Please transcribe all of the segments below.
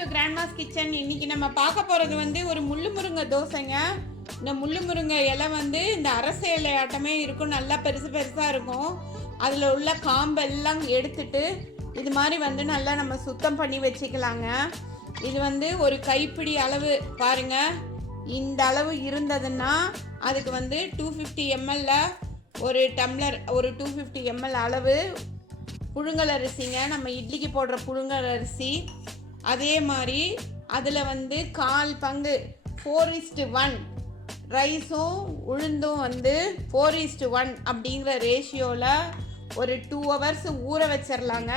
To Grandma's kitchen. இன்னைக்கு நம்ம பார்க்க போகிறது வந்து ஒரு முள்ளு முருங்கை தோசைங்க. இந்த முள்ளு முருங்கை இலை வந்து இந்த அரச இலை ஆட்டமே இருக்கும், நல்லா பெருசு பெருசாக இருக்கும். அதில் உள்ள காம்பெல்லாம் எடுத்துட்டு இது மாதிரி வந்து நல்லா நம்ம சுத்தம் பண்ணி வச்சுக்கலாங்க. இது வந்து ஒரு கைப்பிடி அளவு பாருங்கள், இந்த அளவு இருந்ததுன்னா அதுக்கு வந்து 250 ml ஒரு டம்ளர், ஒரு 250 ml அளவு புழுங்கல் அரிசிங்க, நம்ம இட்லிக்கு போடுற புழுங்கல் அரிசி. அதே மாதிரி அதில் வந்து 1/4 பங்கு 4:1 ரைஸும் உளுந்தும் வந்து 4:1 அப்படிங்கிற ரேஷியோவில் ஒரு 2 hours ஊற வச்சிடலாங்க.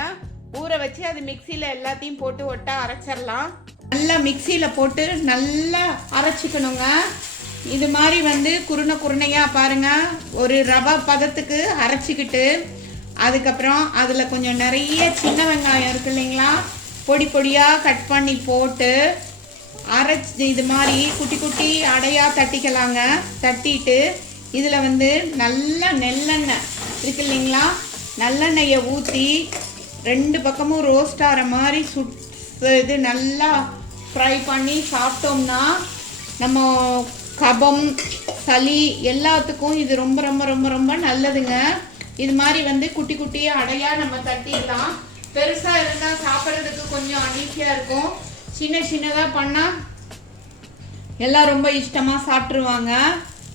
ஊற வச்சு அது மிக்சியில் எல்லாத்தையும் போட்டு ஒட்டா அரைச்சிடலாம். நல்லா மிக்சியில் போட்டு நல்லா அரைச்சிக்கணுங்க. இது மாதிரி வந்து குருணையாக பாருங்கள், ஒரு ரவை பதத்துக்கு அரைச்சிக்கிட்டு அதுக்கப்புறம் அதில் கொஞ்சம் நிறைய சின்ன வெங்காயம் இருக்கு இல்லைங்களா, பொடி பொடியாக கட் பண்ணி போட்டு அரைச்சி இது மாதிரி குட்டி குட்டி அடையாக தட்டிக்கலாங்க. தட்டிட்டு இதில் வந்து நல்லா நெல்லெண்ணெய் இருக்கு இல்லைங்களா, நல்லெண்ணெயை ஊற்றி 2 பக்கமும் ரோஸ்ட் ஆகிற மாதிரி இது நல்லா ஃப்ரை பண்ணி சாப்பிட்டோம்னா நம்ம கபம் சளி எல்லாத்துக்கும் இது ரொம்ப ரொம்ப ரொம்ப ரொம்ப நல்லதுங்க. இது மாதிரி வந்து குட்டி குட்டியாக அடையாக நம்ம தட்டிடலாம். பெருசாக இருந்தால் சாப்பிட்றதுக்கு கொஞ்சம் அனீசியாக இருக்கும், சின்ன சின்னதாக பண்ணால் எல்லாம் ரொம்ப இஷ்டமாக சாப்பிட்ருவாங்க.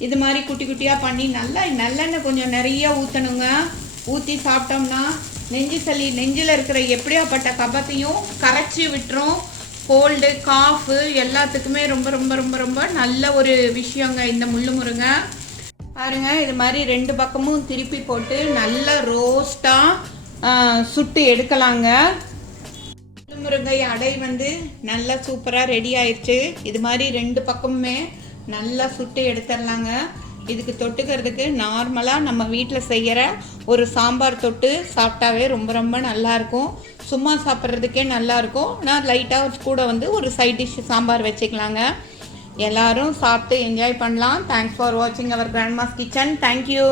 இது மாதிரி குட்டி குட்டியாக பண்ணி நல்லா நல்லெண்ணெய் கொஞ்சம் நிறைய ஊற்றணுங்க. ஊற்றி சாப்பிட்டோம்னா நெஞ்சு சளி, நெஞ்சில் இருக்கிற எப்படியாப்பட்ட கபத்தையும் கரைச்சி விட்டுரும். கோல்டு காஃபு எல்லாத்துக்குமே ரொம்ப ரொம்ப ரொம்ப ரொம்ப நல்ல ஒரு விஷயங்க இந்த முள்ளு முருங்கை. பாருங்க, இது மாதிரி 2 பக்கமும் திருப்பி போட்டு நல்லா ரோஸ்ட்டாக சுட்டு எடுக்கலாங்க. முள்ளு முருங்கை அடை வந்து நல்லா சூப்பராக ரெடி ஆயிடுச்சு. இது மாதிரி 2 பக்கமுமே நல்லா சுட்டு எடுத்துடலாங்க. இதுக்கு தொட்டுக்கிறதுக்கு நார்மலாக நம்ம வீட்டில் செய்கிற ஒரு சாம்பார் தொட்டு சாப்பிட்டாவே ரொம்ப ரொம்ப நல்லாயிருக்கும். சும்மா சாப்பிட்றதுக்கே நல்லாயிருக்கும். நான் லைட்டாக கூட வந்து ஒரு சைட் டிஷ் சாம்பார் வச்சுக்கலாங்க. எல்லாரும் சாப்பிட்டு என்ஜாய் பண்ணலாம். தேங்க்ஸ் ஃபார் வாட்சிங் அவர் கிராண்ட்மாஸ் கிச்சன். தேங்க்யூ.